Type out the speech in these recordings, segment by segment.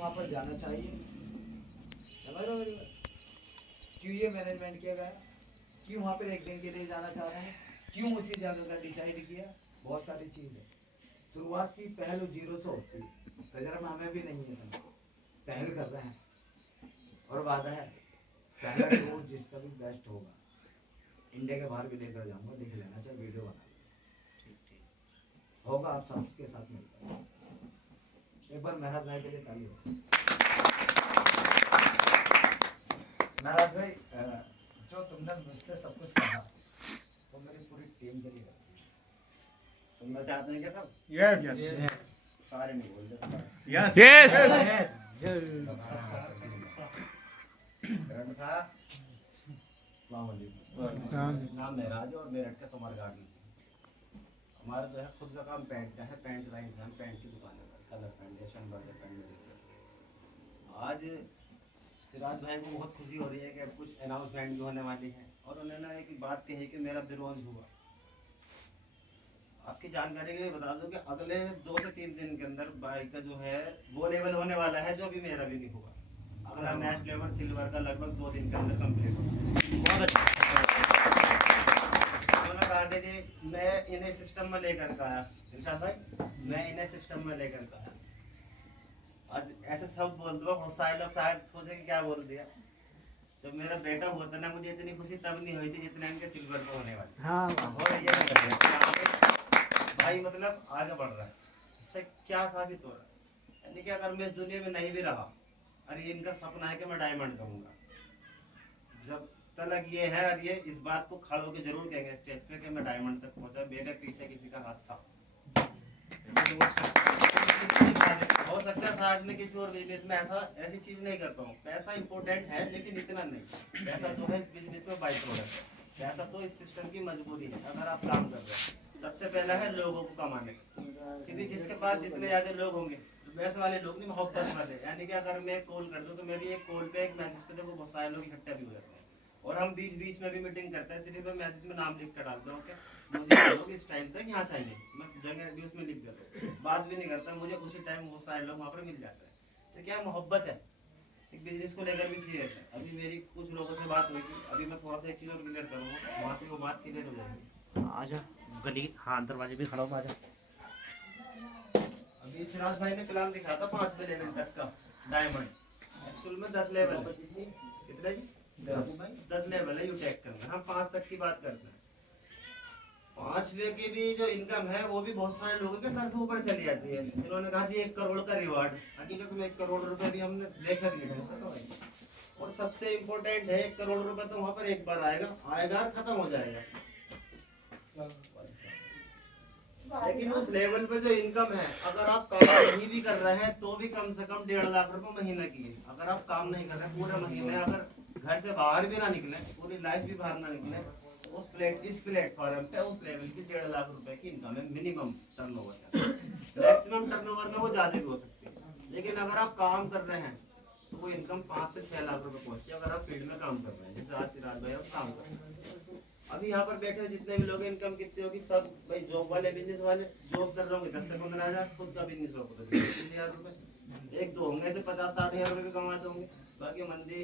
वहाँ पर जाना चाहिए? समझ रहे हो मेरी बात? क्यों ये मैनेजमेंट किया गया? क्यों वहाँ पर एक दिन के लिए जाना चाह रहे हैं? क्यों उसी जगह का डिसाइड किया? बहुत सारी चीज़ है। शुरुआत की पहल 0 से होती है। तजर्बा हमें भी नहीं है, पहल कर रहे हैं और वादा है पहला टूर जिसका भी बेस्ट होगा इंडिया के बाहर भी लेकर जाऊंगा, देख लेना, चाहे वीडियो बना लेना, ठीक होगा। आप सबके साथ मिलकर एक बार मेहराज भाई के लिए ताली हो। मेहराज भाई, जो तुमने मुझसे सब कुछ कहा तो मेरी पूरी टीम के लिए सुनना चाहते हैं क्या सब? यस यस सारे नहीं बोलते, यस यस नाम मेराज और मेरठ के समर गार्डन। हमारा जो है खुद का काम पेंट का है, पेंट लाइन से हम पेंट की दुकान है, colour paint, Asian Berger paint. आज सिराज भाई को बहुत खुशी हो रही है कि अब कुछ अनाउंसमेंट भी होने वाली है और उन्होंने एक बात कही कि मेरा ब्रोंज हुआ। आपकी जानकारी के लिए बता दूं कि अगले 2 से 3 दिन के अंदर बाइक का जो है वो लेवल होने वाला है जो अभी मेरा भी नहीं हुआ। अगला नेक्स्ट लेवल सिल्वर का लगभग 2 दिन के अंदर कंप्लीट होगा। बहुत अच्छा। उन्होंने कहा कि मैं इन्हें सिस्टम में लेकर का आया, इरशाद भाई मैं इन्हें सिस्टम में लेकर का आया। आज ऐसे सब बोल दो, बहुत सारे लोग शायद सोचे कि क्या बोल दिया। जब मेरा बेटा हुआ था ना, मुझे इतनी खुशी तब नहीं हुई थी जितना इनके सिल्वर को होने वाली। हाँ, हो रही है भाई, मतलब आगे बढ़ रहा है। इससे क्या साबित हो रहा है? यानी कि अगर मैं इस दुनिया में नहीं भी रहा, अरे इनका सपना है कि मैं डायमंड कहूँगा। जब तक ये है, और ये इस बात को खड़े होकर जरूर कहेंगे स्टेज पे कि मैं डायमंड तक पहुंचा, मेरे पीछे किसी का हाथ था। हो सकता है शायद मैं किसी और बिजनेस में ऐसी चीज नहीं करता हूँ। पैसा इंपॉर्टेंट है लेकिन इतना नहीं। पैसा जो है इस बिजनेस में बाई प्रोडक्ट है। पैसा तो इस सिस्टम की मजबूरी है। अगर आप काम कर रहे हैं, सबसे पहला है लोगों को कमाने, क्योंकि जिसके पास जितने ज्यादा लोग होंगे, वैसे वाले लोग नहीं, मोहब्बत वाले। यानी कि अगर मैं कॉल कर दूं तो मेरी एक कॉल पे, एक मैसेज पे देखो बहुत सारे लोग इकट्ठे भी हो जाते हैं। और हम बीच बीच में भी मीटिंग करते हैं, सिर्फ मैं मैसेज में नाम लिख कर डालता हूँ कि मुझे लोग इस टाइम तक यहाँ चाहिए, मैं जगह भी उसमें लिख देता हूँ, बात भी नहीं करता, मुझे उसी टाइम बहुत सारे लोग वहाँ पर मिल जाते हैं। तो क्या मोहब्बत है, एक बिजनेस को लेकर भी सीरियस है। अभी मेरी कुछ लोगों से बात हुई थी, अभी मैं थोड़ा सा एक चीज़ और क्लियर करूँगा, वहाँ से वो बात क्लियर हो जाएगी। आजा गली, हाँ दरवाजे भी खड़ा हूँ, आजा। अभी सिराज भाई ने प्लान दिखाया था 5वें लेवल तक का डायमंड, एक्चुअल में 10 लेवल है। कितना जी? 10 लेवल है यूटेक करना। हम 5 तक की बात करते हैं। 5वें की भी जो इनकम है वो भी बहुत सारे लोगों के सर से ऊपर चली जाती है। इन्होंने कहा जी 1 करोड़ का रिवार्ड, हकीकत में 1 करोड़ रुपए भी हमने देखा भी नहीं था। और सबसे इम्पोर्टेंट है 1 करोड़ रुपए तो वहां पर एक बार आएगा और खत्म हो जाएगा। लेकिन उस लेवल पे जो इनकम है, अगर आप काम नहीं भी कर रहे हैं तो भी कम से कम 1.5 लाख रुपए महीने की है। अगर आप काम नहीं कर रहे हैं पूरे महीने, अगर घर से बाहर भी ना निकले, पूरी लाइफ भी बाहर ना निकले, इस प्लेटफॉर्म पे उस लेवल की 1.5 लाख रुपए की इनकम है मिनिमम टर्नओवर है। मैक्सिमम टर्नओवर में वो ज्यादा भी हो सकती है। लेकिन अगर आप काम कर रहे हैं तो वो इनकम 5 से 6 लाख रुपए पहुंचती है, अगर आप फील्ड में काम कर रहे हैं, जैसे आज सिराज भाई आप काम कर रहे हैं। अभी यहाँ पर बैठे जितने भी लोग, इनकम कितनी होगी? सब भाई जॉब वाले, बिजनेस वाले जॉब कर रहे होंगे 10 से 15 हजार, खुद का बिजनेस हो तो 30,000 रुपए, 1-2 होंगे तो 50-60 हजार रुपए कमाते होंगे। बाकी मंदी,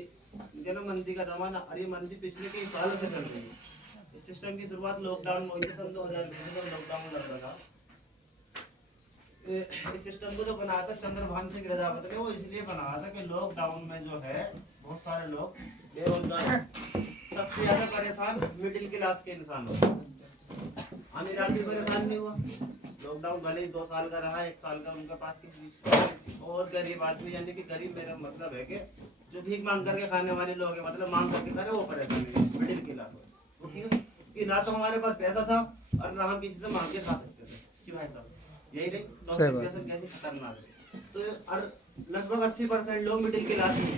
देखो मंदी का जमाना, अरे मंदी पिछले कई सालों से चल रही है। इस सिस्टम की शुरुआत लॉकडाउन में हुई थी सन 2020 में, लॉकडाउन लग रहा था। इस सिस्टम को जो बनाया था चंद्रभान सिंह प्रजापति ने, वो इसलिए बनाया था कि लॉकडाउन में जो है बहुत सारे लोग बेरोजगार, सबसे ज्यादा परेशान मिडिल क्लास के इंसान हो। अमीर आदमी परेशान नहीं हुआ। लॉकडाउन भले ही 2 साल का रहा, 1 साल का उनके पास किसी, और गरीब आदमी, यानी कि गरीब मेरा मतलब है कि जो भीख मांग करके खाने वाले लोग हैं, मतलब मांग करके खा रहे, वो परेशान है मिडिल क्लास। वो क्यों? कि ना तो हमारे पास पैसा था और ना हम किसी से मांग के खा सकते थे। क्यों है साहब? यही नहीं कैसे खतरनाक है। तो और लगभग 80% लोग मिडिल क्लास ही हैं।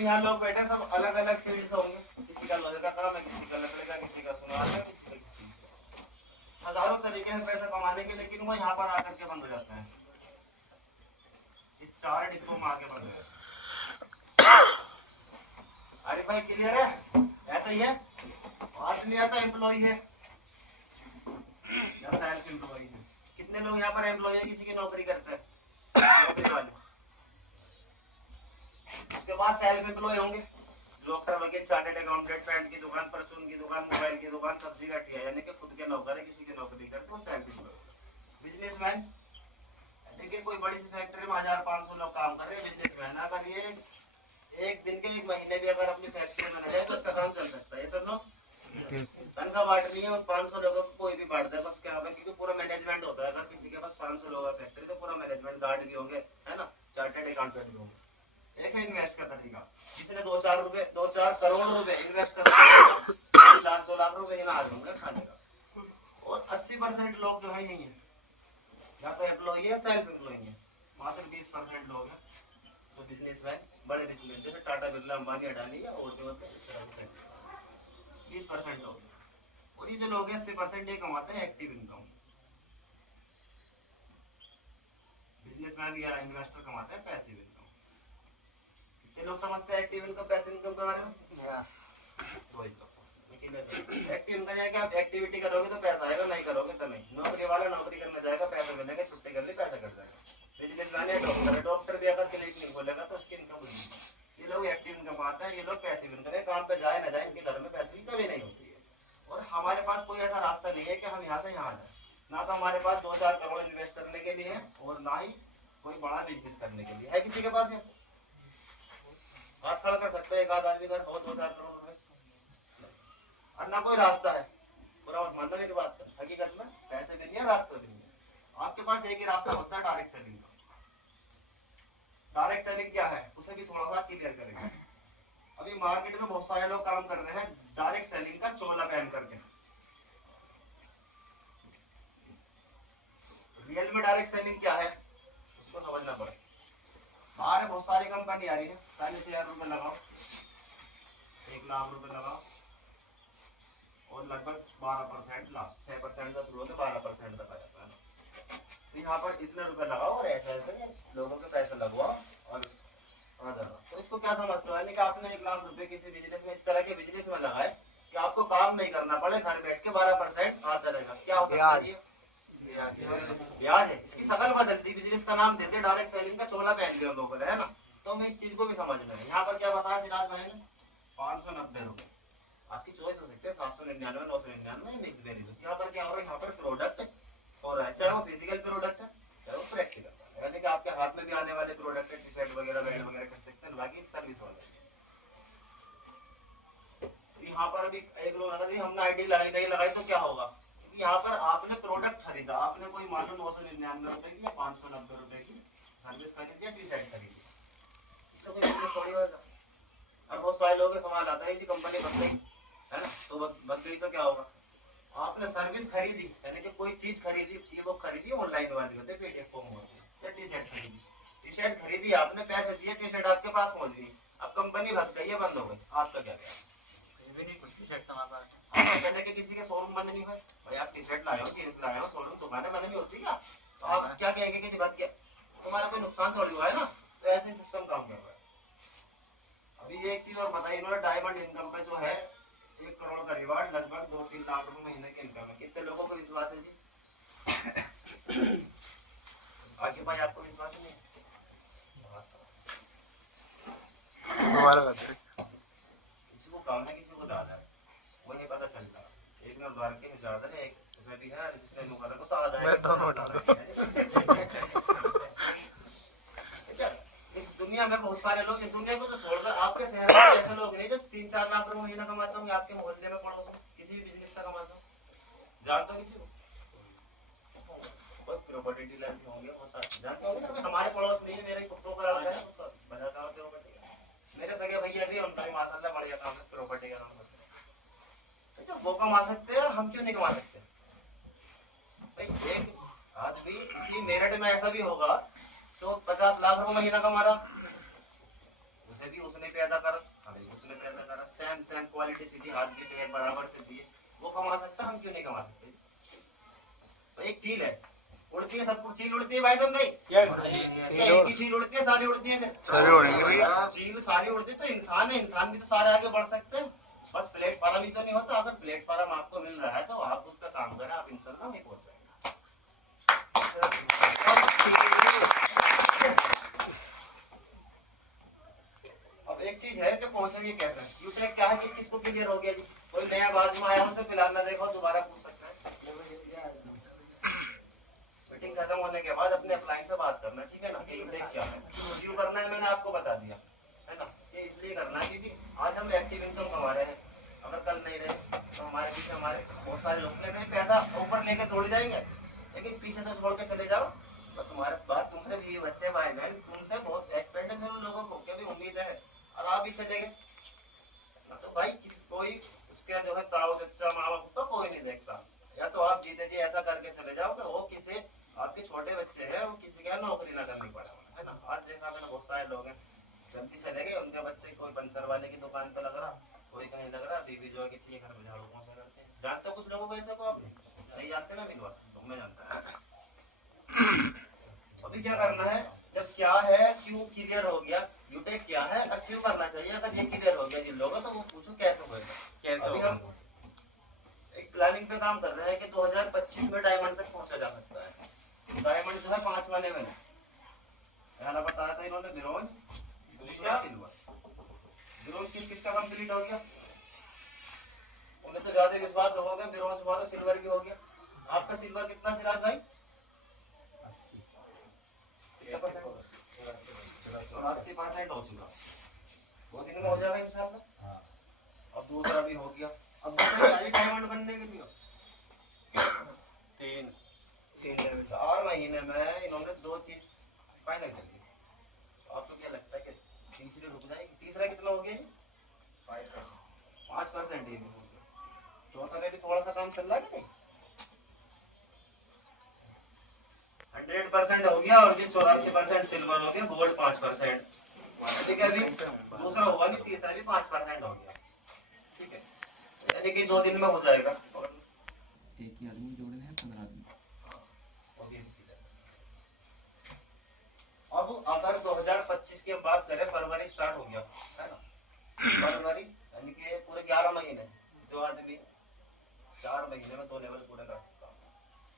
यहाँ लोग बैठे सब अलग अलग फील्ड से होंगे, किसी का लोहे का काम है, किसी का लकड़ी का, किसी का सुनार का, किसी का हजारों तरीके हैं पैसा कमाने के, लेकिन वो यहाँ पर आकर के बंद हो जाते हैं, इस 4 डिब्बों में आके बंद हो जाते हैं। अरे भाई क्लियर है? ऐसा ही है, बात नहीं आता एम्प्लॉय है या कितने लोग यहाँ पर एम्प्लॉय है किसी की नौकरी करते हैं, नौकरी वाले। उसके बाद सेल्फ एम्प्लॉय होंगे, डॉक्टर, वकील, चार्टेड अकाउंटेंट, पेंट की दुकान, परचून की दुकान, मोबाइल की दुकान, सब्जी का ठेला, यानी कि खुद के नौकर है, किसी की नौकरी करते हैं, सेल्फ एम्प्लॉय। बिजनेसमैन, लेकिन कोई बड़ी सी फैक्ट्री में 1500 लोग काम कर रहे हैं, बिजनेसमैन। अगर ये एक दिन के एक महीने भी अगर अपनी फैक्ट्री में न जाए तो उसका काम चल सकता है। ये सब लोग तनख्वाह बांटनी है और 500 लोगों को कोई भी बांट देगा उसके यहाँ पे, क्योंकि पूरा मैनेजमेंट होता है। अगर किसी के पास 500 लोगों का फैक्ट्री तो पूरा मैनेजमेंट, गार्ड भी होंगे, है ना, चार्टेड अकाउंटेंट भी होंगे। एक है इन्वेस्ट का तरीका, जिसने 2-4 करोड़ रुपए इन्वेस्ट कर 1 लाख 2 लाख रुपए यहाँ आ जाएंगे खाने का। और 80% लोग जो है यही है, या तो एम्प्लॉई है, सेल्फ एम्प्लॉई है, मात्र 20% लोग हैं तो बिजनेसमैन, बड़े बिजनेस जैसे टाटा, बिरला, अंबानी, अडानी या और जो होते हैं इस तरह के 20% लोग। और ये जो लोग हैं 80% ये कमाते हैं एक्टिव इनकम। बिजनेसमैन या इन्वेस्टर कमाते हैं पैसिव इनकम। कितने लोग समझते हैं एक्टिव इनकम, पैसिव इनकम के बारे में? दो ही लोग समझते हैं। एक्टिव इनकम है कि आप एक्टिविटी करोगे तो पैसा आएगा, नहीं करोगे तो नहीं। नौकरी वाला नौकरी करने जाएगा, पैसा मिलेगा, छुट्टी कर ली पैसा कट जाएगा। बिजनेसमैन है डॉक्टर है, डॉक्टर भी अगर क्लिनिक नहीं खोलेगा तो उसकी इनकम होगी। ये लोग एक्टिव इनकम आते हैं, ये लोग पैसिव इनकम है, काम पे जाए ना जाए इनके घर में पैसे की कमी नहीं होती है। और हमारे पास कोई ऐसा रास्ता नहीं है कि हम यहाँ से यहाँ जाए, ना तो हमारे पास 2-4 करोड़ इन्वेस्ट करने के लिए है और ना ही कोई बड़ा बिजनेस करने के लिए है। किसी के पास है हाथ खड़ा कर सकते हैं एक आध आदमी कर और 2-4 करोड़ रुपए, और ना कोई रास्ता है। पूरा मानना मेरी बात कर, हकीकत में पैसे भी नहीं है, रास्ता भी नहीं है। आपके पास एक ही रास्ता होता है, डायरेक्ट सेलिंग का। डायरेक्ट सेलिंग क्या है उसे भी थोड़ा सा क्लियर करेंगे। अभी मार्केट में बहुत सारे लोग काम कर रहे हैं डायरेक्ट सेलिंग का चोला पहन करके। रियल में डायरेक्ट सेलिंग क्या है उसको समझना पड़े। बाहर बहुत सारी कंपनी आ रही है, 40,000 रुपए लगाओ, 1 लाख रुपए लगाओ और लगभग 12% लाभ, 6% से शुरू होकर 12% तक आ जाता है। यहाँ पर इतने रुपए लगाओ और ऐसे ऐसे लोगों के पैसे लगवाओ और आ जाना। तो इसको क्या समझते हो, यानी कि आपने 1 लाख रुपए किसी बिजनेस में, इस तरह के बिजनेस में लगाए कि आपको काम नहीं करना पड़े, घर बैठ के 12% आता रहेगा। क्या हो सकता है? ब्याज है। इसकी शकल बदलती, बिजनेस का नाम देते डायरेक्ट सेलिंग का चोला पहन के लोगों को, है ना। तो हमें इस चीज को भी समझना है। यहाँ पर क्या बताया सिराज भाई ने, 590 रुपए आपकी चॉइस हो सकती है, 799, 999 मिक्स वेरिएबल। यहाँ पर क्या हो रहा है, यहाँ पर प्रोडक्ट हो रहा है, चाहे वो फिजिकल प्रोडक्ट है चाहे वो प्रैक्टिकल, यानी कि आपके हाथ में भी आने वाले प्रोडक्ट है, टी शर्ट वगैरह, बेल्ट वगैरह कर सकते हैं, बाकी सर्विस वाले। यहाँ पर अभी एक लोग लगा हमने आईडी लगाई नहीं लगाई तो क्या होगा, यहाँ पर आपने प्रोडक्ट खरीदा, आपने कोई मान लो 999 रुपए की या 590 रुपए की सर्विस खरीदी या टी शर्ट खरीदी, इससे कोई बिजनेस थोड़ी होगा। और बहुत सारे लोगों का सवाल आता है कि कंपनी बन गई है ना, तो बन गई तो क्या होगा। आपने सर्विस खरीदी यानी कि कोई चीज खरीदी, ये वो खरीदी ऑनलाइन वाली होती है, पीडीएफ फॉर्म होती है, या टी शर्ट खरीदी, टी शर्ट खरीदी आपने, पैसे दिए, टी शर्ट आपके पास पहुंच गई, अब कंपनी भग गई है, बंद हो गई, आपका क्या क्या कहने के किसी के शोरूम बंद नहीं हुए भाई, आप टी शर्ट लाए हो, जींस लाए हो, शोरूम दुकानें बंद नहीं होती क्या, तो आप क्या कहेंगे कि भग गया, तुम्हारा कोई नुकसान थोड़ी हुआ है ना। तो ऐसे सिस्टम काम कर रहा है। अभी ये एक चीज और बताइए, इन्होंने डायमंड इनकम पे जो है 1 करोड़ का रिवार्ड, लगभग 2-3 लाख रुपए महीने की इनकम है। कितने लोगों को विश्वास है जी? आगे भाई आपको विश्वास नहीं है? किसी को काम है, किसी को दादा है, वो नहीं पता चलता। एक ने उधार के ज्यादा है, एक ऐसा भी है जिसने मुकदर को सादा है, दोनों इस दुनिया में बहुत सारे लोग, इस दुनिया को तो छोड़कर आपके शहर में ऐसे लोग नहीं जो 3-4 लाख रुपए महीना कमाते होंगे, आपके मोहल्ले में पड़ोस में किसी भी बिजनेस से कमाते हो, जानते हो किसी को? कोई प्रॉपर्टी डीलर भी होंगे, वो सब जानते होंगे। हमारे पड़ोस में मेरे कुत्तों का लड़का है, बताता हूँ प्रॉपर्टी, मेरे सगे भैया भी, उनका भी माशाल्लाह बढ़िया काम है, प्रॉपर्टी का काम करते हैं। तो वो कमा सकते हैं और हम क्यों नहीं कमा सकते भाई? एक आदमी इसी मेरठ में ऐसा भी होगा तो 50 लाख रुपए महीना कमा रहा, उसे भी उसने पैदा करा, हमें उसने पैदा करा, सेम क्वालिटी सीधी, हाथ की पैर बराबर सीधी है, वो कमा सकता, हम क्यों नहीं कमा सकते? तो एक चील है, उड़ती है, सब कुछ चील उड़ती है भाई, सब नहीं एक ही चील उड़ती है, सारी उड़ती है, चील सारी उड़ती है, तो इंसान है, इंसान भी तो सारे आगे बढ़ सकते हैं, बस प्लेटफॉर्म ही तो नहीं होता। अगर प्लेटफॉर्म आपको मिल रहा है तो आप उस पर काम करें, आप इंशाल्लाह नहीं पहुंच जाएंगे। हो ये कैसा है, यूटेक क्या है, किस किस को क्लियर हो गया जी? कोई नया बाद में आया हो तो फिलहाल ना देखो, दोबारा पूछ सकता है। मीटिंग खत्म होने के बाद अपने अपलाइन से बात करना, ठीक है ना, कि यूटेक क्या है, क्यों करना है, मैंने आपको बता दिया है ना। ये इसलिए करना है क्योंकि आज हम एक्टिव इनकम कमा रहे हैं, अगर कल नहीं रहे तो हमारे पीछे हमारे बहुत सारे लोग कहते हैं पैसा ऊपर लेके तोड़ जाएंगे, लेकिन पीछे से छोड़ के चले जाओ तो तुम्हारे बात, तुम्हारे भी बच्चे भाई बहन तुमसे बहुत एक्सपेक्टेशन है उन लोगों को, क्या भी उम्मीद है, और आप ही चले गए तो भाई कोई उसके जो है ताऊ चाचा माँ बाप तो कोई नहीं देखता। या तो आप जीते जी ऐसा करके चले जाओ कि वो किसी आपके छोटे बच्चे हैं वो किसी का नौकरी ना करनी पड़े, है ना। आज देखा मैंने बहुत सारे लोग हैं जल्दी चले गए, उनके बच्चे कोई पंचर वाले की दुकान पे लग रहा, कोई कहीं लग रहा, बीवी जो है किसी के घर में झाड़ू पोंछा करते हैं। जानते हो कुछ लोगों को ऐसे को, आपने नहीं जानते ना, मिलवा सकता हूँ, मैं जानता हूँ। अभी क्या करना है, जब क्या है क्यों क्लियर हो गया, यूटेक क्या है और क्यों करना चाहिए, अगर ये क्लियर हो गया जिन लोगों तो वो पूछो कैसे होगा, कैसे अभी हम एक प्लानिंग पे काम कर रहे हैं कि 2025 में डायमंड तक पहुंचा जा सकता है। डायमंड जो है 5 वाले में पहला बताया था इन्होंने, ब्रोंज, दूसरा सिल्वर। ब्रोंज किस किस का कंप्लीट हो गया, उन्हें तो ज्यादा विश्वास हो गया, ब्रोंज हुआ तो सिल्वर भी हो गया। आपका सिल्वर कितना सिराज भाई? 84% हो चुका, 2 दिन में हो जाएगा इंशाल्लाह। अब दूसरा भी हो गया, अब डायमंड बनने के लिए 4 महीने में इन्होंने 2 चीज फाइनल कर दी। आपको क्या लगता है कि तीसरी रुक जाएगी? तीसरा कितना हो गया जी? 5% ही हो गया, चौथा में भी थोड़ा सा काम चल रहा है कि नहीं? 100% हो गया, और ये 84% सिल्वर हो गया, गोल्ड 5%, ठीक है। अभी दूसरा हुआ कि तीसरा भी 5% हो गया, ठीक है, यानी कि 2 दिन में हो जाएगा। एक ही आदमी जोड़े हैं 15 आदमी। अब अगर 2025 की बात करें, फरवरी स्टार्ट हो गया है ना, फरवरी यानी कि पूरे 11 महीने, जो आदमी 4 महीने में 2 लेवल पूरे कर सकता है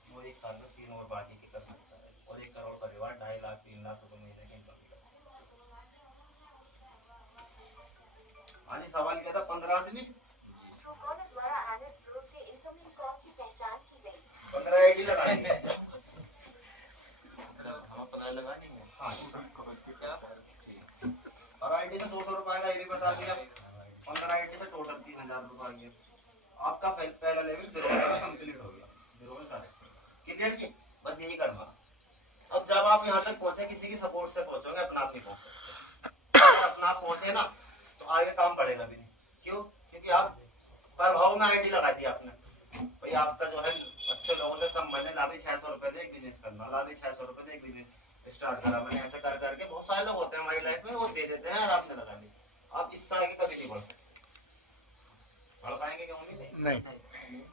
वो 1 साल में 3 और बाकी के कर सकता है, और 1 करोड़ परिवार 2.5 लाख 3 लाख रुपए महीने की इनकम कर सकता है। हाँ जी, सवाल क्या था? 15 आदमी 15 आईडी लगानी है, हमें पता लगानी है। हाँ, और आईडी से 200 रुपए का ये भी बता दिया, 15 आईडी से टोटल 3000 रुपए ये आपका पहला लेवल कंप्लीट हो गया, क्लियर जी। बस यही करना। अब जब आप यहाँ तक पहुंचे, किसी की सपोर्ट से पहुंचोगे, अपना आप नहीं पहुंच सकते। अगर अपना आप पहुंचे ना तो आगे काम पड़ेगा भी नहीं, क्यों? क्योंकि आप प्रभाव में आईडी लगा दी आपने, भाई आपका जो है अच्छे लोगों से संबंध है, ला भी 600 रुपए दे एक बिजनेस करना, ला भी 600 रुपए दे एक बिजनेस स्टार्ट करा मैंने, ऐसे कर करके बहुत सारे लोग होते हैं हमारी लाइफ में, वो दे देते हैं और आपने लगा ली। आप इससे आगे कभी नहीं बढ़ सकते, बढ़ पाएंगे क्या? उम्मीद नहीं।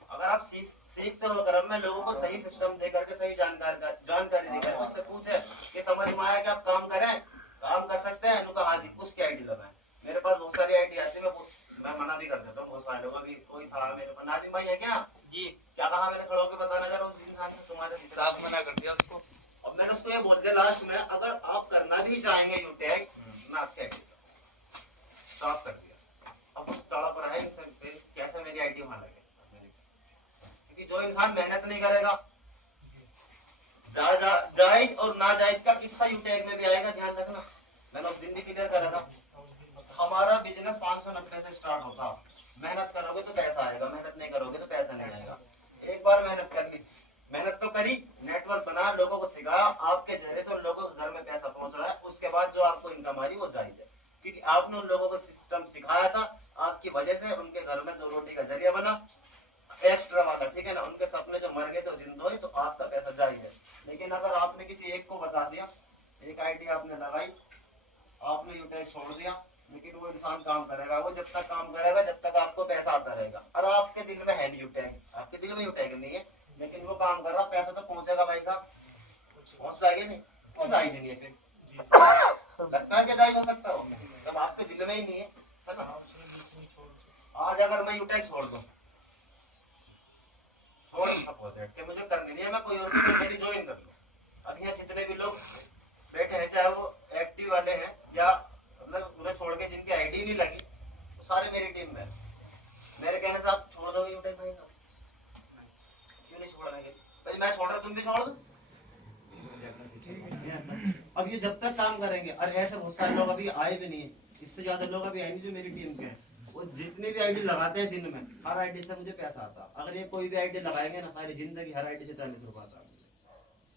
अगर आप सीखते हो क्रम में लोगों को सही सिस्टम दे करके, सही जानकारी देकर उससे पूछे कि समझ में आया कि आप काम करें, काम कर सकते हैं, उनका हाँ जी उसकी आईडी लगाएं। मेरे पास बहुत सारी आईडी आती है, मैं मना भी कर देता हूँ बहुत सारे लोगों। अभी कोई था मेरे पास, नाजिम भाई है क्या जी? क्या कहा मैंने? खड़े होकर बताना जरा उस इंसान से, तुम्हारे साफ मना कर दिया उसको। अब मैंने उसको ये बोल दिया लास्ट में, अगर आप करना भी चाहेंगे यूटेक, मैं आपकी आईडी साफ कर दिया। अब उस तड़प रहा है कैसे मेरी आईडी वहां लगे, क्योंकि जो इंसान मेहनत नहीं करेगा, जायज और नाजायज का किस्सा यूटेक में भी आएगा, ध्यान रखना। मैंने उस दिन भी क्लियर करा था, हमारा बिजनेस 590 से स्टार्ट होता, मेहनत करोगे तो पैसा आएगा, मेहनत नहीं करोगे तो पैसा नहीं आएगा। एक बार मेहनत कर ली, मेहनत तो करी, नेटवर्क बना, लोगों को सिखाया, आपके जरिए से उन लोगों के घर में पैसा पहुंच रहा है, उसके बाद जो आपको इनकम आ रही वो जायज है, क्योंकि आपने उन लोगों को सिस्टम सिखाया था, आपकी वजह से उनके घर में 2 रोटी का जरिया बना एक्स्ट्रा वाला, ठीक है ना। उनके सपने जो मर गए थे जिंदा हुए, तो आपका पैसा जायज है। लेकिन अगर आपने किसी एक को बता दिया, एक आईडी आपने लगाई, आपने यूटेक छोड़ दिया, लेकिन वो इंसान काम करेगा, वो जब तक काम करेगा जब तक आपको पैसा आता रहेगा, और आपके दिल में है नहीं यूटेक, आपके दिल में यूटेक नहीं है, लेकिन वो काम कर रहा, पैसा तो पहुंचेगा भाई साहब, पहुंच जाएगा नहीं, वो जायज नहीं है। फिर लगता है कि जायज हो सकता हो, जब आपके दिल में ही नहीं है ना। आज अगर मैं यूटेक छोड़ दूं, सपोज कि मुझे करनी नहीं है, मैं कोई और मेरी ज्वाइन कर लूं, अब यहाँ जितने भी लोग बैठे हैं, चाहे वो एक्टिव वाले हैं या मतलब उन्हें छोड़ के जिनकी आईडी नहीं लगी, सारे मेरी टीम में। मेरे कहने से आप छोड़ दोगे यूटेक भाई? क्यों नहीं छोड़ेंगे भाई? मैं छोड़ रहा, तुम भी छोड़ दो। अब ये जब तक काम करेंगे, और ऐसे बहुत सारे लोग अभी आए भी नहीं है, इससे ज्यादा लोग अभी आए नहीं जो मेरी टीम के हैं। वो जितनी भी आईडी लगाते हैं दिन में, हर आईडी से मुझे पैसा आता। अगर ये कोई भी आईडी लगाएंगे ना, सारी जिंदगी हर आईडी से 40 रुपए आता।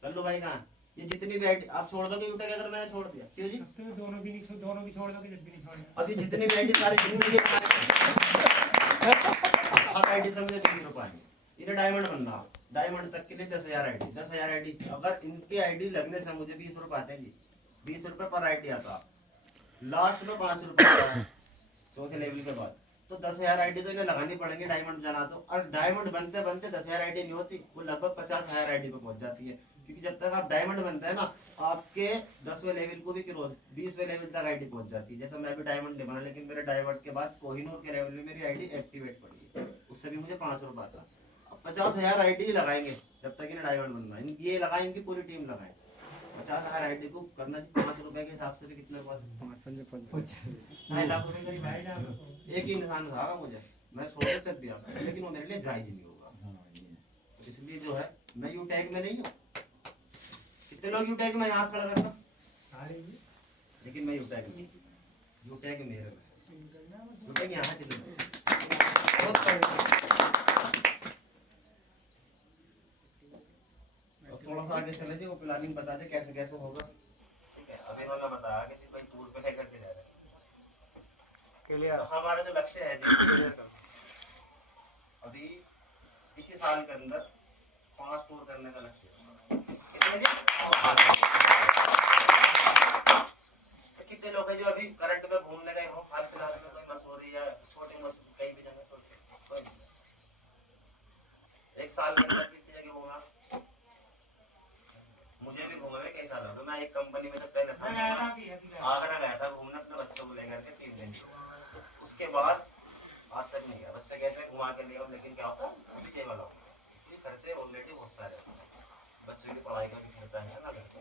चलो भाई कहाँ, ये जितनी भी आईडी आप छोड़ दोगे यूटेक? अगर मैंने छोड़ दिया, क्यों जी? दोनों भी छोड़ दोगे, जब भी नहीं छोड़ेंगे। अभी जितनी भी आईडी सारी जिंदगी हर आईडी से मुझे 20 रुपए आएंगे। इन्हें डायमंड बनना, डायमंड तक के लिए 10,000 आईडी, 10,000 आईडी। अगर इनकी आईडी लगने से मुझे 20 रुपए आते हैं जी, 20 रुपए पर आईडी आता। लास्ट में 5 रुपए आता है चौथे लेवल के बाद। तो 10,000 आईडी तो इन्हें लगानी पड़ेंगे डायमंड जाना तो। और डायमंड बनते बनते 10,000 आईडी नहीं होती, वो लगभग 50,000 आईडी पे पहुंच जाती है। क्योंकि जब तक आप डायमंड बनते हैं ना, आपके 10वें लेवल को भी क्रॉस 20वें लेवल तक आईडी पहुंच जाती है। जैसे मैं भी डायमंड नहीं बना, लेकिन मेरे डायमंड के बाद कोहिनूर के लेवल में मेरी आईडी एक्टिवेट पड़ी है, उससे भी मुझे 5 रुपए आता। 50,000 आईडी लगाएंगे जब तक इन्हें डायमंड बनना। ये लगाए, इनकी पूरी टीम लगाए। 50,000 आईडी को करना 5 रुपए के हिसाब से भी कितने रुपए? 2.5 लाख रुपए करीब है। एक ही इंसान था मुझे, मैं सोचे तक दिया, लेकिन वो मेरे लिए जायज नहीं होगा। तो इसलिए जो है, मैं यूटेक में नहीं हूँ। कितने लोग यूटेक में हाथ खड़ा करना? लेकिन मैं यूटेक नहीं, यूटेक मेरे में, यूटेक यहाँ है दिल्ली में। थोड़ा सा आगे चले जी, वो प्लानिंग बता दे कैसे कैसे होगा। ठीक है, अभी इन्होंने बताया कि कोई टूर पे लेकर के जा रहे हैं। तो हमारा जो लक्ष्य है जी, अभी इसी साल के अंदर 5 टूर करने का लक्ष्य है। कितने जी? तो कितने लोग हैं जो अभी करंट में घूमने गए हो? हाल फिलहाल में कोई मसूरी या छोटी मसूरी कहीं भी जगह? कोई नहीं। एक साल के अंदर कितनी जगह घूमा? मुझे भी घूमे हुए कई साल हो गए। मैं एक कंपनी में जब पहले था, आगरा गया था घूमने अपने बच्चों को लेकर के 3 दिन। उसके बाद आज तक नहीं गया। बच्चे कैसे घुमा के लिए, लेकिन क्या होता है अभी वाला खर्चे ऑलरेडी बहुत सारे होते हैं, बच्चों की पढ़ाई का भी खर्चा है ना घर का।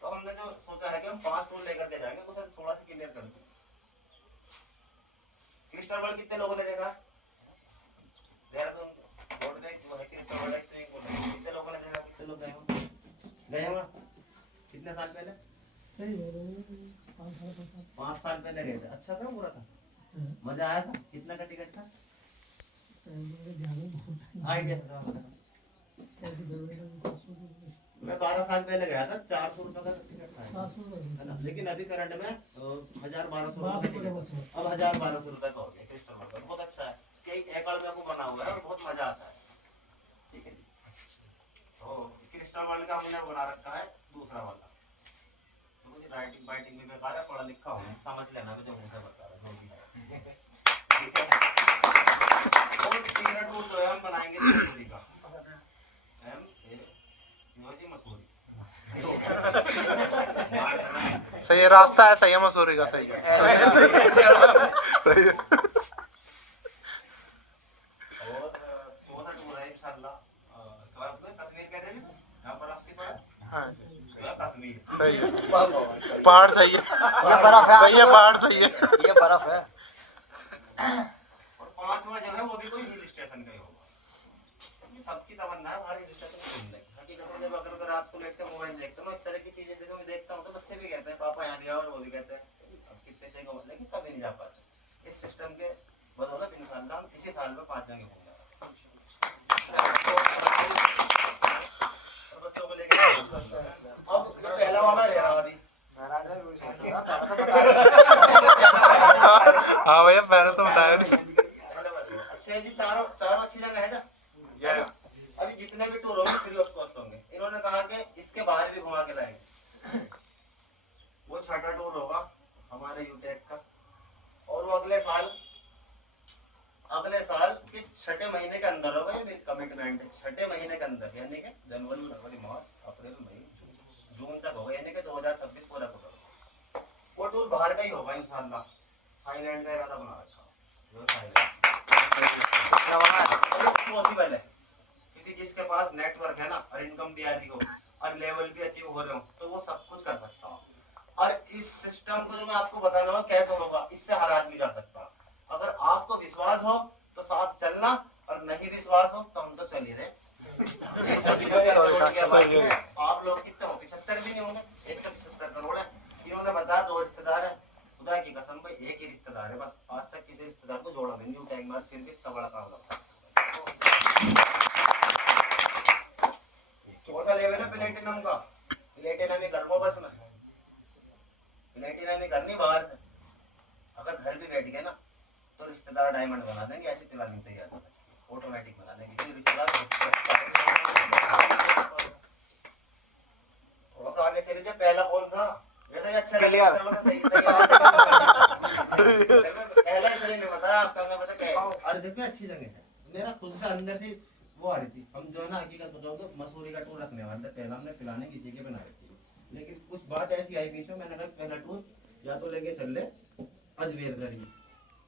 तो हमने जो सोचा है कि हम 5 टूर लेकर के जाएंगे, उसे थोड़ा सा क्लियर कर दूं। क्रिस्टल वर्ल्ड कितने लोगों ने देखा? देहरादून बोर्ड में जो है क्रिस्टल वर्ल्ड एक स्विमिंग पूल है, कितने लोगों ने देखा? कितने लोग गए हो? गए हो कितने साल पहले? 5 साल पहले गए थे। अच्छा था, पूरा था, मजा आया था? कितना का टिकट था? आइडिया मैं 12 साल पहले गया था, 400 रुपए का टिकट था, है ना? लेकिन अभी करंट में 1,000-1,200 रुपए टिकट, अब 1,000-1,200 रुपए का हो गया। क्रिस्टल वर्ल्ड बहुत अच्छा है, कई एकड़ में आपको बना हुआ है और बहुत मजा आता है। ठीक है, तो क्रिस्टल वर्ल्ड का हमने बना रखा है दूसरा वाला। तो मुझे राइटिंग बाइटिंग में बेकार है, पढ़ा लिखा हूँ, समझ लेना मैं जो मुझे बता रहा हूँ। ठीक है, और तीसरा टूर जो है हम बनाएंगे मसूरी का, मसूरी। सही है, रास्ता है सही है मसूरी का, सही है। और चौथा टूर है इंशाल्लाह कश्मीर कहते हैं यहाँ पर आपसी पड़ा कश्मीर। पहाड़ सही है, ये बर्फ है, सही है, पहाड़ सही है, ये बर्फ है। और 5वां जो है वो भी कोई हिल स्टेशन का ही होगा। सबकी तमन्ना है हमारे हिल स्टेशन घूमने की। हकीकत में जब अगर मैं रात को लेटता हूँ, मोबाइल देखता हूँ, इस तरह की चीजें जब मैं देखता हूँ तो बच्चे भी कहते हैं पापा यहाँ गया, और वो भी कहते हैं अब कितने चाहिए, लेकिन कभी नहीं जा पाते। इस सिस्टम के बदौलत इंशाल्लाह हम इसी साल में 5 जगह घूमेंगे। बच्चों को लेकर अब ये पहला वाला रह रहा अभी। हाँ भैया मैंने तो बताया नहीं। अच्छा जी, चारों अच्छी जगह है ना? अभी जितने भी टूर होंगे फ्री ऑफ कॉस्ट होंगे। इन्होंने कहा कि इसके बाहर भी घुमा के लाएंगे। वो 6ठा टूर होगा हमारे यूटेक का, और वो अगले साल के 6ठे महीने के अंदर होगा। ये मेरी कमिटमेंट है, 6ठे महीने के अंदर, यानी कि जनवरी, फरवरी, मार्च, अप्रैल, मई, जून तक होगा, यानी कि 2026 पूरा होगा। वो टूर बाहर का ही होगा इंशाल्लाह। थाईलैंड का इरादा बना रखा पॉसिबल है, क्योंकि जिसके पास नेटवर्क है ना, और इनकम भी आ रही हो और लेवल भी अचीव हो रहे हो, तो वो सब कुछ कर सकता हो। और इस सिस्टम को जो मैं आपको बता रहा हूँ कैसे होगा, इससे हर आदमी जा सकता है। अगर आपको विश्वास हो तो साथ चलना, और नहीं विश्वास हो तो हम तो चल ही रहे। 175 करोड़ की आबादी है, आप लोग कितने हो? 75 भी नहीं होंगे। 175 करोड़ है। इन्होंने बताया 2 रिश्तेदार है, खुदा की कसम भाई एक ही रिश्तेदार है बस। आज तक किसी रिश्तेदार को जोड़ा नहीं उठाएंगे बाद, फिर भी इतना बड़ा काम लगता है। चौथा लेवल है प्लेटिनम का। प्लेटिनम ही कर लो बस में, प्लेटिनम ही करनी बाहर से। अगर घर भी बैठ गए ना तो रिश्तेदार डायमंड बना देंगे, ऐसी प्लानिंग तैयार है, ऑटोमेटिक बना देंगे क्योंकि रिश्तेदार थोड़ा सा आगे चले जाए। पहला कौन सा वैसे अच्छा लगा? सही पहला इसलिए नहीं बताया आपका, मैं बता क्या है। अरे देखिए अच्छी जगह है, मेरा खुद से अंदर से वो आ रही थी। हम जो है ना हकीकत बताओ तो मसूरी का टूर रखने वाले थे, पहला हमने पिलाने किसी के बना रखी, लेकिन कुछ बात ऐसी आई बीच में, मैंने कहा पहला टूर या तो लेके चल ले अजमेर जरिए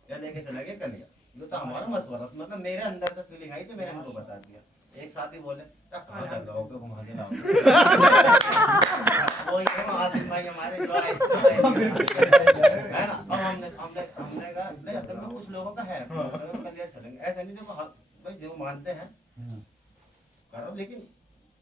या लेके चला गया कलिया। ये तो हमारा मशवरा, मतलब मेरे अंदर से फीलिंग आई तो मैंने उनको बता दिया। एक साथी बोले कहाँ चल रहा हो, घुमा के लाओ। वही है वो आसिफ भाई हमारे जो आए है ना। अब हमने कहा नहीं असल में कुछ लोगों का है कलिया चलेंगे, ऐसा नहीं। देखो भाई जो मानते हैं करो, लेकिन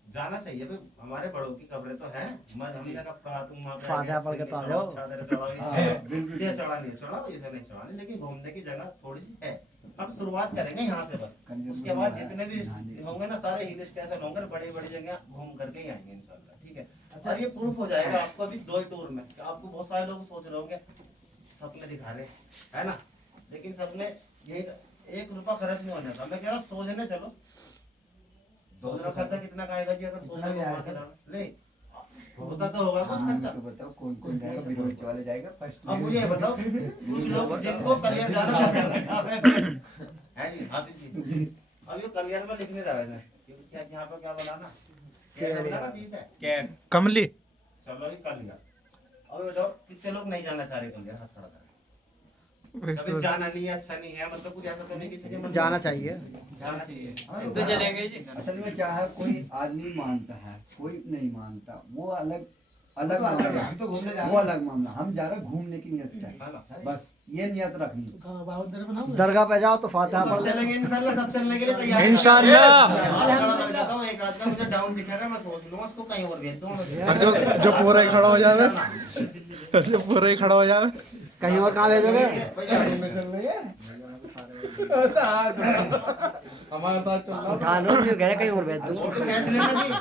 जाना चाहिए भाई। हमारे बड़ों की खबरें तो है, मैं हमने कहा तुम वहाँ फातिहा पढ़ के तो आ जाओ। ये चढ़ा नहीं चढ़ाओ, इसे नहीं चढ़ानी, लेकिन घूमने की जगह थोड़ी सी है। हम शुरुआत करेंगे यहाँ से बस, उसके बाद जितने भी होंगे ना सारे हिल स्टेशन होंगे, बड़ी बड़ी जगह घूम करके ही आएंगे इंशाल्लाह, ठीक है। अच्छा ये प्रूफ हो जाएगा आपको अभी 2 टूर में। आपको बहुत सारे लोग सोच रहे होंगे सपने दिखा रहे है ना, लेकिन सपने यही 1 रुपया खर्च नहीं होने का। मैं कह रहा हूँ सोचने चलो, 2 खर्चा कितना का आएगा जी अगर सोचने ले होता तो होगा कुछ खर्चा। तो बताओ कौन कौन जाएगा? बिरोच वाले जाएगा फर्स्ट। अब मुझे बताओ कुछ लोग जिनको कलियर जाना पसंद है जी हाफिज जी, अब ये कलियर में लिखने जा रहे हैं क्या यहाँ पर क्या बनाना क्या चीज है कमली। चलो ये कलियर। अब बताओ कितने लोग नहीं जाना चाह रहे कलियर? हाथ खड़ा करें। कभी जाना नहीं है, अच्छा नहीं है, मतलब कुछ ऐसा करने किसी के मन में जाना चाहिए। जाना चाहिए तो चलेंगे जी। असल में क्या है, कोई आदमी मानता है कोई नहीं मानता, वो अलग अलग मामला है। हम तो घूमने जा रहे हैं। वो अलग मामला, हम जा रहे हैं घूमने की नियत से, बस ये नियत रखनी। दरगाह पे जाओ तो फातिहा सब पढ़ ले। चलेंगे इंशाल्लाह, सब चलने के लिए तैयार हैं। इंशाल्लाह। एक आदमी मुझे डाउन दिखेगा, मैं सोच लूंगा उसको कहीं और भेज दूंगा। और जो पूरा ही खड़ा हो जावे, जो पूरा ही खड़ा हो जावे, कहीं और कहाँ भेजोगे? हमारे साथ चल रहा उठा लो, जो कह रहे कहीं और भेज दूँ। फोटो खींच लेना जी।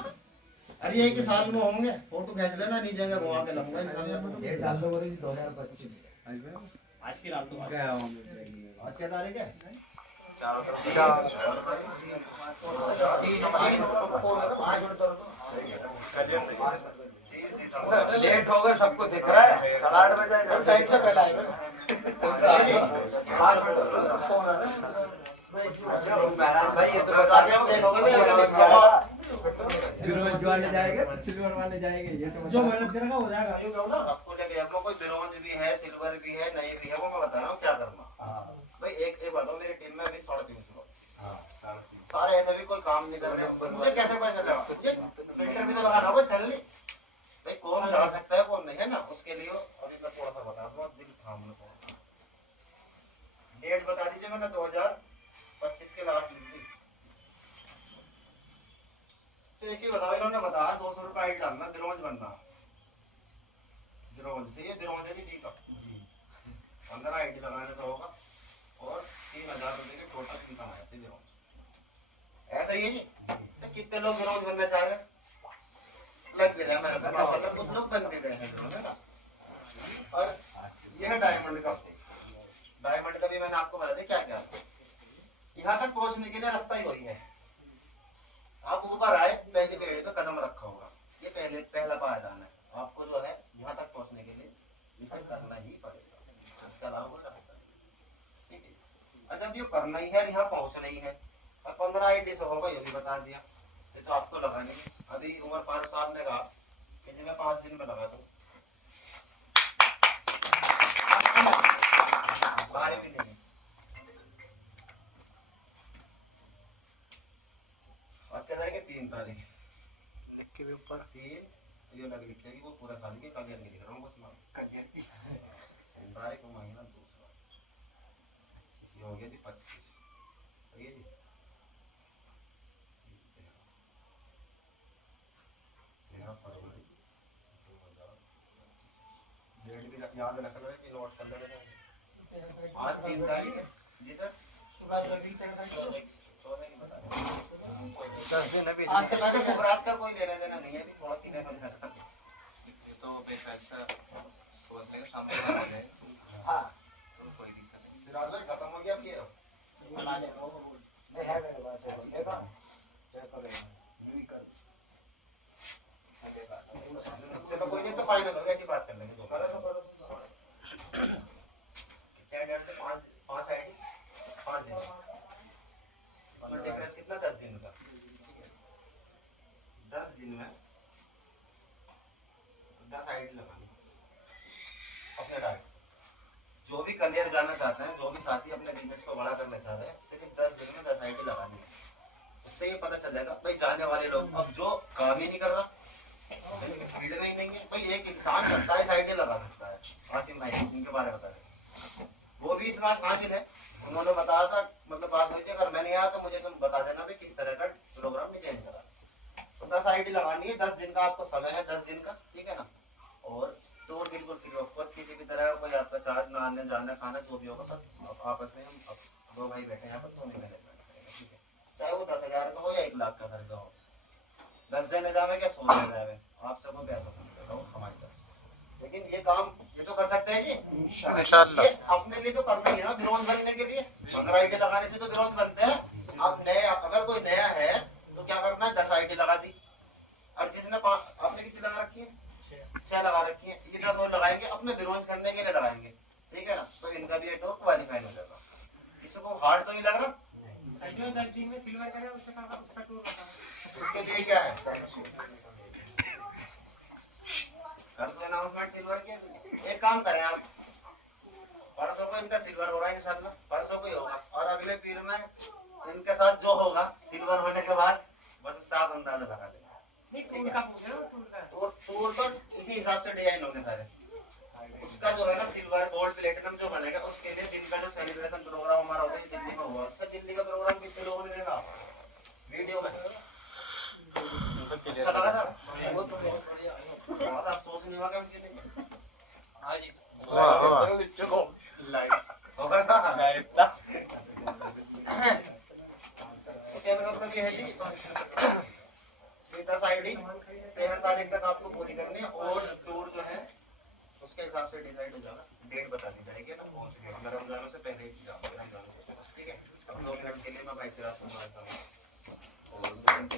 अरे एक साल में होंगे, फोटो खींच लेना, नहीं जगह घुमा के लाऊंगा इंशाल्लाह। डाल दो 2025 आज की रात को आज क्या तारीख है? 4 लेट हो गए, सबको दिख रहा है। 8:30 बजे जाएगा, टाइम से पहले आएगा। भाई ये तो बता दिया बिरोज वाले जाएंगे, सिल्वर वाले जाएंगे, ये तो जो मैंने तेरा का हो जाएगा। आपको लेके आप लोग कोई ब्रोंज भी है, सिल्वर भी है, नई भी है, वो मैं बता रहा हूँ क्या करना। भाई एक बताओ, मेरी टीम में अभी 350 लोग, सारे ऐसे भी कोई काम नहीं कर रहे, मुझे कैसे पता चलेगा? मुझे फिल्टर भी तो लगाना होगा, चल नहीं भाई कौन जा सकता है कौन नहीं, है ना। उसके लिए अभी मैं थोड़ा सा बता दूँ, दिल थाम लो। डेट बता दीजिए, मैंने 2025 के लास्ट लिख दी। तो एक ही बताओ, इन्होंने बताया 200 रुपये आईडी डालना, ब्रोंज बनना, ब्रोंज से ये ब्रोंज है जी, ठीक है 15 आईडी लगाने का होगा और 3000 रुपये के टोटल इनकम आए थे ब्रोंज। ऐसा ही है जी। तो कितने लोग ब्रोंज बनना चाह रहे? लग भी रहा है मेरा, माशाल्लाह कुछ लोग बन भी गए हैं ब्रोंज, है ना। और यह है डायमंड का। डायमंड का भी मैंने आपको बता दिया क्या क्या। यहाँ तक पहुँचने के लिए रास्ता ही वही है। आप ऊपर आए, पहली बेड़े पे कदम रखा होगा, ये पहला पायदान है। आपको जो है यहाँ तक पहुँचने के लिए इसे करना ही पड़ेगा, इसका अलावा कोई रास्ता नहीं, ठीक है। अगर ये करना ही है, यहाँ पहुँचना ही है, और 15 आईडी से होगा ये भी बता दिया। ये तो आपको लगानी है। अभी उमर फारूक साहब ने कहा कि जी मैं 5 दिन में लगा दूँ, सारे भी नहीं। आज क्या तारीख है? 3 तारीख लिख के भी ऊपर 3 ये लग लिखेगी, वो पूरा खाली के कलियर नहीं लिख रहा हूँ बस मैं कलियर की 3 तारीख को महीना दूसरा ये हो गया जी 25, सही है जी। तेरह फरवरी 2025, डेट भी याद रख लो कि नोट कर लेना। आज 3 तारीख है जी सर, 14 की बता रहे हैं। 10 दिन अभी आज से शुभरात का कोई लेना देना नहीं है, अभी थोड़ा तीन बजे खत्म। ये तो पैसा अच्छा सोच रहे हैं सामने हो जाए हाँ तो कोई दिक्कत नहीं। सिराज भाई खत्म हो गया अब ये नहीं है मेरे पास चलेगा, चेक करेंगे। चलो कोई नहीं, तो फाइनल हो गया, ऐसी बात कर लेंगे। दो करो तो करो। कितने डेट से 5 आईडी 5 दिन, मतलब डिफरेंस कितना 10 दिन का। 10 दिन में 10 आईडी लगानी अपने डाइट। जो भी कलियर जाना चाहते हैं, जो भी साथी अपने बिजनेस को बड़ा करना चाहते हैं, सिर्फ 10 दिन में 10 आईडी लगानी है। उससे ये पता चलेगा भाई जाने वाले लोग, अब जो काम ही नहीं कर रहा, फील्ड में ही नहीं है भाई, एक इंसान 27 आईडी लगा सकता है। आसिम भाई इनके बारे में बता रहे, वो भी इस बार शामिल है। उन्होंने बताया था, मतलब बात हुई थी, अगर मैं नहीं आया तो मुझे तुम बता देना भाई किस तरह का प्रोग्राम डिजाइन करा। तो 10 आईडी लगानी है, 10 दिन का आपको समय है, 10 दिन का, ठीक है ना। और तो बिल्कुल फ्री ऑफ कॉस्ट, किसी भी तरह का कोई आपका चार्ज ना, आने जाना खाना जो भी होगा सब आपस में हम दो भाई बैठे हैं यहाँ पर, तो नहीं मिलेगा, ठीक है। चाहे वो 10,000 का हो या 1 लाख का खर्चा हो, 10 जने जावे क्या 100 जने जावे, आप सबको पैसा हो हमारी तरफ से। लेकिन ये काम ये तो कर सकते हैं जी इंशाल्लाह। ये अपने लिए तो करना ही है ना, ब्रोंज बनने के लिए। 15 आईडी लगाने से तो ब्रोंज बनते हैं। अब नए, अगर कोई नया है तो क्या करना है, 10 आईडी लगा दी। और जिसने आपने कितनी लगा रखी है, 6 लगा रखी है, ये 10 और लगाएंगे, अपने ब्रोंज करने के लिए लगाएंगे, ठीक है ना। तो इनका भी टूर क्वालिफाई हो जाएगा। किसी को हार्ड तो नहीं लग रहा, जो 10 दिन में सिल्वर करेगा उसका टूर बताओ। उसके लिए क्या है, कर दो अनाउंसमेंट सिल्वर के। एक काम करें आप, परसों को इनका सिल्वर हो रहा है इंशाल्लाह, परसों को ही होगा। और अगले पीर में इनके साथ जो होगा सिल्वर होने के बाद, बस साफ अंदाजा लगा देगा। नहीं टूर का पूछ रहा हूं, टूर का टूर तो इसी हिसाब से डिजाइन होंगे सारे। उसका जो है ना सिल्वर गोल्ड प्लेटिनम जो बनेगा, उसके लिए दिन का जो सेलिब्रेशन प्रोग्राम हमारा होता है दिल्ली में हुआ। अच्छा दिल्ली का प्रोग्राम कितने लोगों ने देखा वीडियो में, अच्छा लगा था वो तो बहुत बढ़िया। बहुत अफसोस नहीं हुआ कि हम क्यों नहीं हाँ जी होगा ना लाइव था। कैमरा मतलब ये है जी, 10 आईडी 13 तारीख तक आपको पूरी करनी है। और टूर जो है उसके हिसाब से डिसाइड हो जाएगा, डेट बता दी जाएगी ना कौन सी डेट। मैं रमजानों से पहले ही जाऊँगा, ठीक है। अब 2 मिनट के लिए मैं भाई सिराज को मारता हूँ और 2 घंटे